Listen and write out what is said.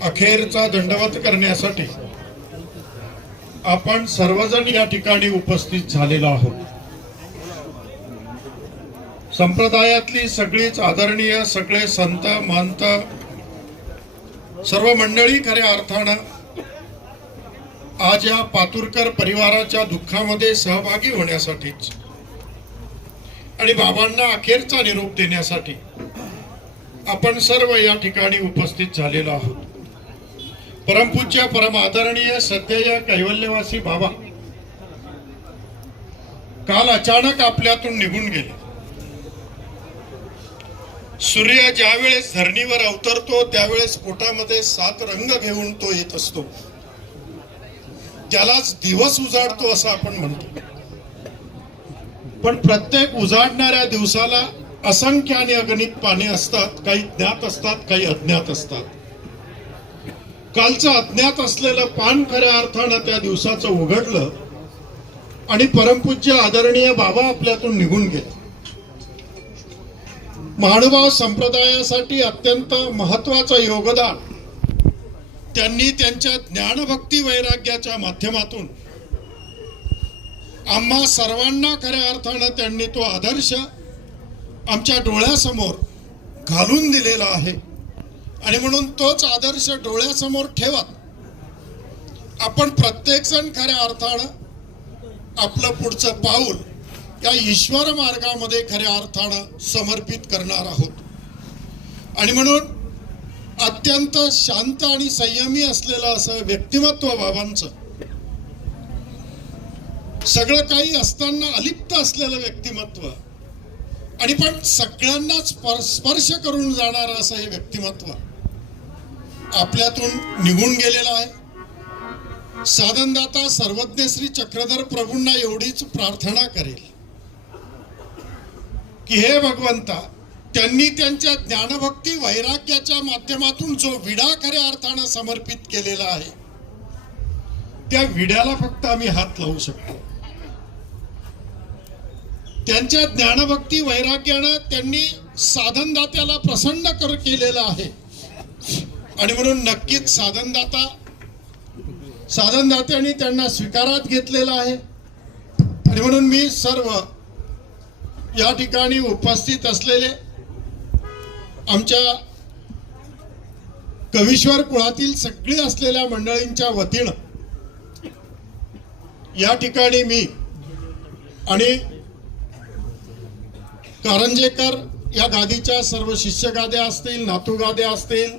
अखेरचा दंडवत करण्यासाठी आपण सर्वजण या ठिकाणी उपस्थित झालेलो आहोत। संप्रदायातली सगळीच आदरणीय सगळे संत महंत सर्व मंडळी खऱ्या अर्थानं आज या पातुरकर परिवाराच्या दुःखामध्ये सहभागी होण्यासाठीच आणि बाबांना अखेरचा निरोप देण्यासाठी आपण सर्व या ठिकाणी उपस्थित झालेलो आहोत। परमपूज्य परम आदरणीय सद्य कैवल्यवासी बाबा काल अचानक आपल्यातून निघून गेले। सूर्य ज्यावेळेस धरणीवर अवतरतो त्यावेळेस पोटामध्ये 7 रंग घेऊन तो येत असतो, त्यालाच दिवस उजाडतो असं आपण म्हणतो। पण प्रत्येक उजाडणाऱ्या दिवसाला असंख्य आणि अगणित पाने असतात, काही ज्ञात असतात, काही अज्ञात असतात। कालचं अज्ञात असलेलं पान खऱ्या अर्थानं त्या दिवसाचं उघडलं आणि परमपूज्य आदरणीय बाबा आपल्यातून निघून गेले। महानुभाव संप्रदायासाठी अत्यंत महत्वाचं योगदान त्यांनी त्यांच्या ज्ञानभक्ती वैराग्याच्या माध्यमातून आम्हा सर्वांना खऱ्या अर्थानं त्यांनी तो आदर्श आमच्या डोळ्यासमोर घालून दिलेला आहे। आणि म्हणून तोच आदर्श डोळ्यासमोर ठेवत आपण प्रत्येक जण खऱ्या अर्थानं आपलं पुढचं पाऊल या ईश्वर मार्गामध्ये खऱ्या अर्थानं समर्पित करणार आहोत। आणि म्हणून अत्यंत शांत आणि संयमी असलेलं असं व्यक्तिमत्व बाबांचं, सगळं काही असताना अलिप्त असलेलं व्यक्तिमत्व आणि पण सगळ्यांना स्पर्श करून जाणारं असं हे व्यक्तिमत्व आपल्यातून निघून गेलेलं आहे। साधनदाता सर्वज्ञ श्री चक्रधर प्रभूंना एवढीच प्रार्थना करेल की हे भगवंता, त्यांनी त्यांच्या ज्ञानभक्ती वैराग्याच्या माध्यमातून जो विडा खऱ्या अर्थानं समर्पित केलेला आहे त्या विड्याला फक्त आम्ही हात लावू शकतो। त्यांच्या ज्ञानभक्ती वैराग्यानं त्यांनी साधनदात्याला प्रसन्न केलेलं आहे। आणि म्हणून नक्कीच साधनदात्याने त्यांना स्वीकारात घेतलेला आहे। आणि म्हणून मी सर्व या ठिकाणी उपस्थित असलेले आमच्या कवीश्वर कुळातील सगळी असलेल्या मंडळींच्या वतीनं या ठिकाणी मी आणि कारंजेकर या गादीच्या सर्व शिष्य गाद्या असतील, नातू गाद्या असतील,